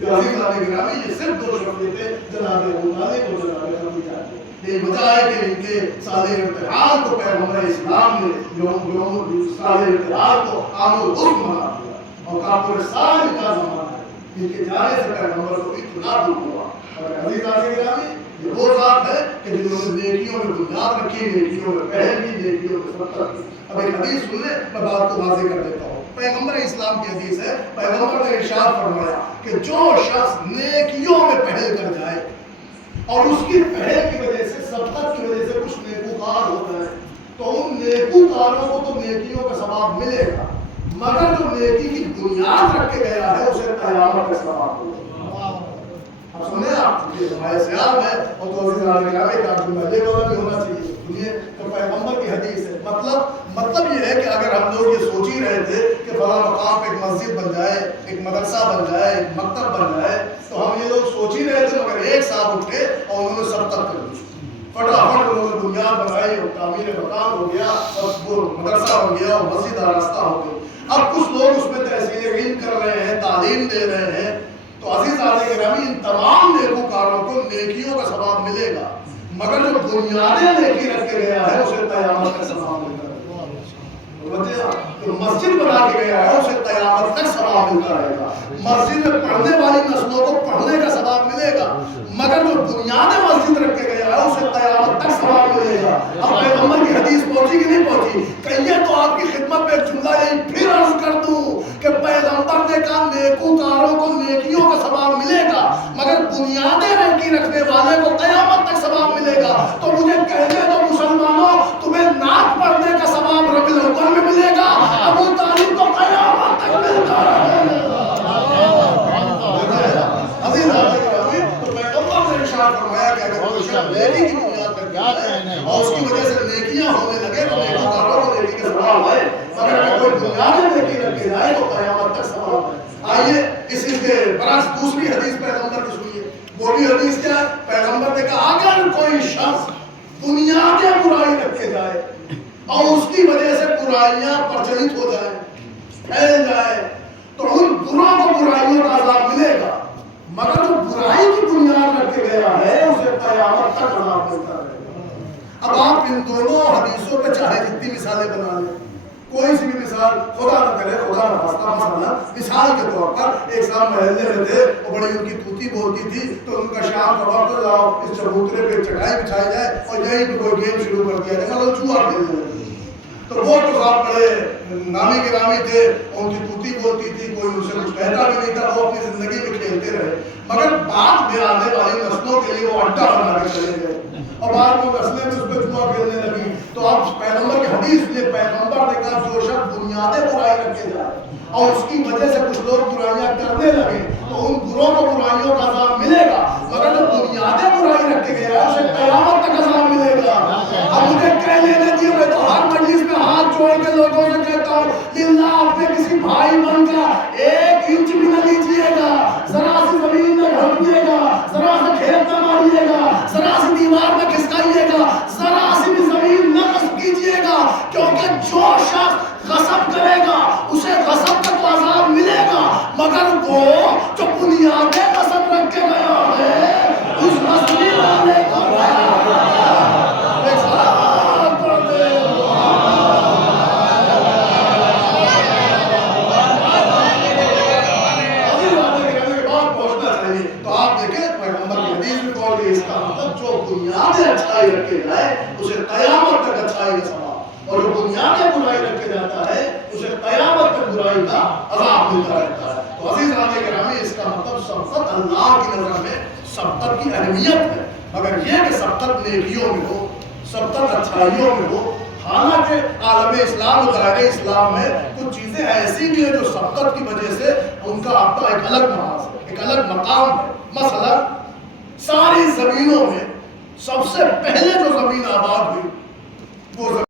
یہ عزیزان گرامی یہ صرف دو شخص تھے، جناب ابو طالب اور جناب خدیجہ۔ یہ وجہ ہے کہ ان کے سال ارتحال کو پیغمبر اسلام نے یوم سال ارتحال کو عام الحسن بنا دیا، اور کافر سال کا زمانہ ہے، ان کے جانے سے پیغمبر کو اطلاع ہوا۔ اور عزیزان گرامی یہ وہ ذات ہے کہ جنہوں نے نیکیوں میں بنیاد رکھی، نیکیوں میں پہل کی، نیکیوں میں سبقت کی۔ اب ایک حدیث سن لیں، میں بات کو واضح کر دیتا ہوں۔ پیغمبر اسلام کی حدیث ہے، پیغمبر نے ارشاد فرمایا کہ جو شخص نیکیوں میں پہل کر جائے اور اس کی پہل کی وجہ سے، سبقت کی وجہ سے کچھ نیکوکار ہوتا ہے، تو ان نیکوکاروں کو تو نیکیوں کا ثواب ملے گا، مگر جو نیکی کی بنیاد رکھ کے گیا ہے اسے قیامت کا ثواب ہوگا۔ اب سنیں آپ، یہ ہمارے سیاب ہے، اور تو عزیز اللہ کا جملہ یہ والا بھی ہونا چاہیے، سنیے تو پیغمبر کی حدیث ہے۔ مطلب یہ ہے کہ اگر ہم لوگ یہ سوچ ہی رہے تھے کہ فلاں مقام پہ ایک مسجد بن جائے، ایک مدرسہ بن جائے، ایک مکتب بن جائے، تو ہم یہ لوگ سوچ ہی رہے تھے، مگر ایک صاحب اٹھے اور انہوں نے سبقت کر دی، فٹافٹ انہوں نے بنیاد بنائی اور تعمیر مکان ہو گیا اور وہ مدرسہ بن گیا اور مسجد آراستہ ہو گئی۔ اب کچھ لوگ اس میں تحصیل علم کر رہے ہیں، تعلیم دے رہے ہیں، تو عزیز گرامی ان تمام نیکوکاروں کو نیکیوں کا ثواب ملے گا، مگر جو بنیادیں نیکی رکھ کے گیا ہے اسے قیامت کا ثواب ملتا ہے۔ جو مسجد بنا کے گیا ہے اسے قیامت تک ثواب ملتا رہے گا۔ مسجد میں پڑھنے والی نسلوں کو پڑھنے کا ثواب ملے گا، مگر جو بنیادیں مسجد رکھ کے گیا ہے اسے قیامت تک ثواب ملے گا۔ اب پیغمبر کی حدیث پہنچی کہ نہیں پہنچی؟ کہیے تو آپ کی خدمت میں ایک جملہ یہی پھر عرض کر دوں کہ پیغمبر نے کہا نیکوکاروں کو نیکیوں کا ثواب ملے گا، مگر بنیادیں نیکی رکھنے والے کو قیامت تک ثواب ملے گا۔ تو مجھے کہنے دو مسلمانوں، تمہیں نعت پڑھنے کا ثواب ربیع الاول میں ملے گا، ابو طالب کو قیامت تک ملتا رہے گا۔ فرمایا کہ اگر کوئی شخص نیکی کی بنیاد پر کیا ہے اور اس کی وجہ سے نیکیاں ہونے لگے تو نیکوکاروں کو نیکی کا ثواب ہے، مگر اگر کوئی بنیاد نیکی رکھ کے جائے تو قیامت تک ثواب ہے۔ آئیے اسی کے برعکس دوسری حدیث پیغمبر کی سنیے، وہ بھی حدیث کیا ہے؟ پیغمبر نے کہا اگر کوئی شخص بنیادیں برائی رکھ کے جائے اور اس کی وجہ سے برائیاں پرچلت ہو جائیں، پھیل جائے، تو ان بروں کو برائیوں کا عذاب ملے گا، مگر جو برائی کی بنیاد رکھ کے گیا ہے اسے قیامت تک عذاب ملتا رہے گا۔ اب آپ ان دونوں حدیثوں پہ چاہے جتنی مثالیں بنا لیں، کوئی سی بھی مثال، خدا نہ کرے، خدا نہ خواستہ مثلا مثال کے طور پر ایک صاحب محلے میں تھے، وہ بڑی ان کی طوطی بولتی تھی، تو ان کا شام کا وقت لاؤ اس چبوترے پہ چٹائی بچھائی جائے اور یہیں پہ کوئی گیم شروع کر دیا جائے، مطلب چوہا کھیلنے لگے۔ تو وہ تو صاحب بڑے نامی گرامی تھے، ان کی طوطی بولتی تھی، کوئی ان سے کچھ کہتا بھی نہیں تھا، وہ اپنی زندگی میں کھیلتے رہے، مگر بعد میں آنے والی نسلوں کے لیے وہ اڈا بنا کے چلے گئے اور بعد میں نسلیں بھی اس پہ جوا کھیلنے لگی۔ تو اب پیغمبر کی حدیث میں پیغمبر نے کہا جو شخص بنیادیں برائی رکھ کے جائے اور اس کی وجہ سے کچھ لوگ برائیاں کرنے لگے تو ان بروں کو برائیوں کا عذاب ملے گا، مگر جو بنیادیں برائی رکھ کے گیا ہے اسے قیامت تک عذاب ملے گا۔ اب مجھے کہہ لینے دیے، میں تو ہر مجلس میں ہاتھ جوڑ کے لوگوں سے کہتا ہوں للہ اپنے کسی بھائی بن کا 1 انچ بھی نہ لیجیے گا، ذرا سی زمین میں گھٹیے گا، ذرا سے کھیت نہ ماریے گا، ذرا سی دیوار میں کھسکائیے گا، ذرا سی بھی زمین نہ غصب کیجیے گا، کیونکہ جو شخص غصب کرے گا اسے غصب کا تو عذاب ملے گا، مگر وہ جو بنیادیں غصب رکھ کے گیا ہے اس غصبی والے کو بنیادیں اچھائی رکھ کے جائے اسے قیامت تک اچھائی کا ثواب، اور جو بنیادیں برائی رکھ کے جاتا ہے اسے قیامت تک برائی کا عذاب ملتا رہتا ہے۔ تو عزیز گرامی اس کا مطلب سبقت اللہ کی نظر میں سبقت کی اہمیت ہے، مگر یہ کہ سبقت نیکیوں میں ہو، سبقت اچھائیوں میں ہو۔ حالانکہ عالم اسلام و دائرہ اسلام میں کچھ چیزیں ایسی بھی ہیں جو سبقت کی وجہ سے ان کا اپنا ایک الگ محاذ ہے، ایک الگ مقام ہے۔ مثلا ساری زمینوں میں سب سے پہلے جو زمین آباد ہوئی وہ